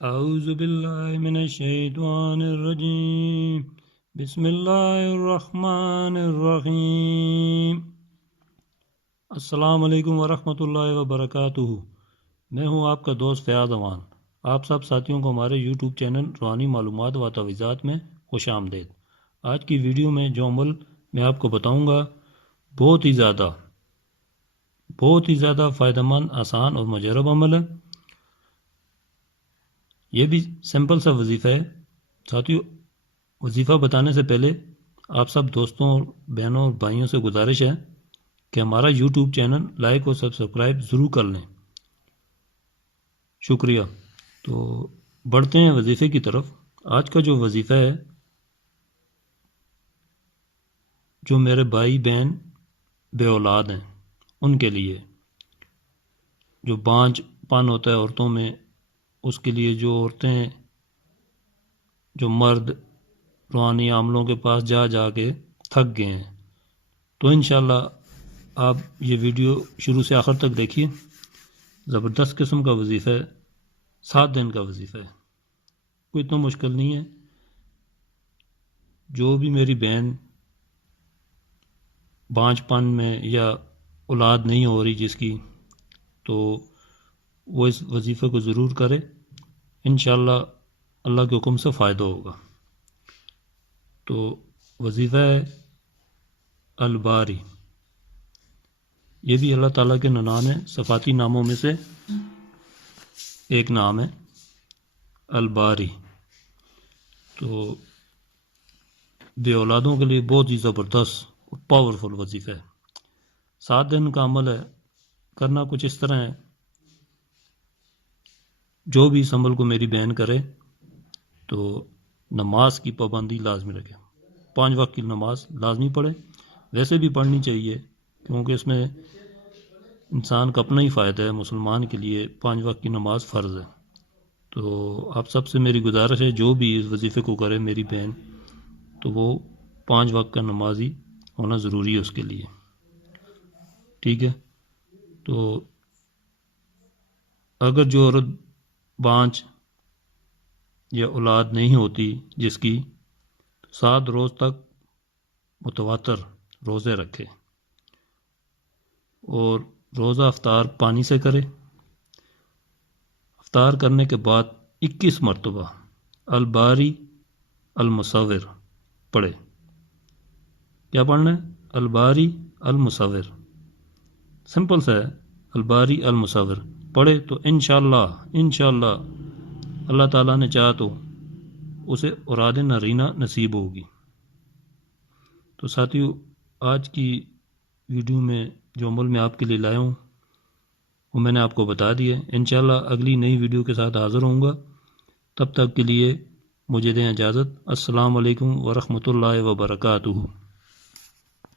اعوذ باللہ من الشیطان الرجیم بسم اللہ الرحمن الرحیم۔ السلام علیکم ورحمۃ اللہ وبرکاتہ۔ میں ہوں آپ کا دوست فیاض امان۔ آپ سب ساتھیوں کو ہمارے یوٹیوب چینل روحانی معلومات و تعویذات میں خوش آمدید۔ آج کی ویڈیو میں جو عمل میں آپ کو بتاؤں گا بہت ہی زیادہ فائدہ مند، آسان اور مجرب عمل ہے۔ یہ بھی سمپل سا وظیفہ ہے۔ ساتھیوں، وظیفہ بتانے سے پہلے آپ سب دوستوں اور بہنوں اور بھائیوں سے گزارش ہے کہ ہمارا یوٹیوب چینل لائک اور سبسکرائب ضرور کر لیں۔ شکریہ۔ تو بڑھتے ہیں وظیفے کی طرف۔ آج کا جو وظیفہ ہے، جو میرے بھائی بہن بے اولاد ہیں ان کے لیے، جو بانجھ پن ہوتا ہے عورتوں میں، اس کے لیے جو عورتیں، جو مرد روحانی عاملوں کے پاس جا جا کے تھک گئے ہیں، تو انشاءاللہ آپ یہ ویڈیو شروع سے آخر تک دیکھیے۔ زبردست قسم کا وظیفہ ہے، 7 دن کا وظیفہ ہے، کوئی اتنا مشکل نہیں ہے۔ جو بھی میری بہن بانجھ پن میں یا اولاد نہیں ہو رہی جس کی، تو وہ اس وظیفے کو ضرور کرے، انشاءاللہ اللہ کے حکم سے فائدہ ہوگا۔ تو وظیفہ ہے الباری۔ یہ بھی اللہ تعالیٰ کے 99 صفاتی ناموں میں سے ایک نام ہے، الباری۔ تو بے اولادوں کے لیے بہت ہی زبردست اور پاورفل وظیفہ ہے۔ 7 دن کا عمل ہے۔ کرنا کچھ اس طرح ہے، جو بھی اس عمل کو میری بہن کرے تو نماز کی پابندی لازمی رکھے، 5 وقت کی نماز لازمی پڑھے۔ ویسے بھی پڑھنی چاہیے کیونکہ اس میں انسان کا اپنا ہی فائدہ ہے۔ مسلمان کے لیے 5 وقت کی نماز فرض ہے۔ تو آپ سب سے میری گزارش ہے، جو بھی اس وظیفے کو کرے میری بہن، تو وہ 5 وقت کا نمازی ہونا ضروری ہے اس کے لیے، ٹھیک ہے۔ تو اگر جو عورت بانجھ یا اولاد نہیں ہوتی جس کی، 7 روز تک متواتر روزے رکھے اور روزہ افطار پانی سے کرے۔ افطار کرنے کے بعد 21 مرتبہ الباری المصور پڑھے۔ کیا پڑھنا ہے؟ الباری المصور، سمپل سا ہے، الباری المصور پڑھے تو انشاءاللہ اللہ تعالیٰ نے چاہا تو اسے اوراد نرینہ نصیب ہوگی۔ تو ساتھیو، آج کی ویڈیو میں جو عمل میں آپ کے لیے لایا ہوں وہ میں نے آپ کو بتا دیا۔ انشاءاللہ اگلی نئی ویڈیو کے ساتھ حاضر ہوں گا۔ تب تک کے لیے مجھے دیں اجازت۔ السلام علیکم ورحمۃ اللہ وبرکاتہ۔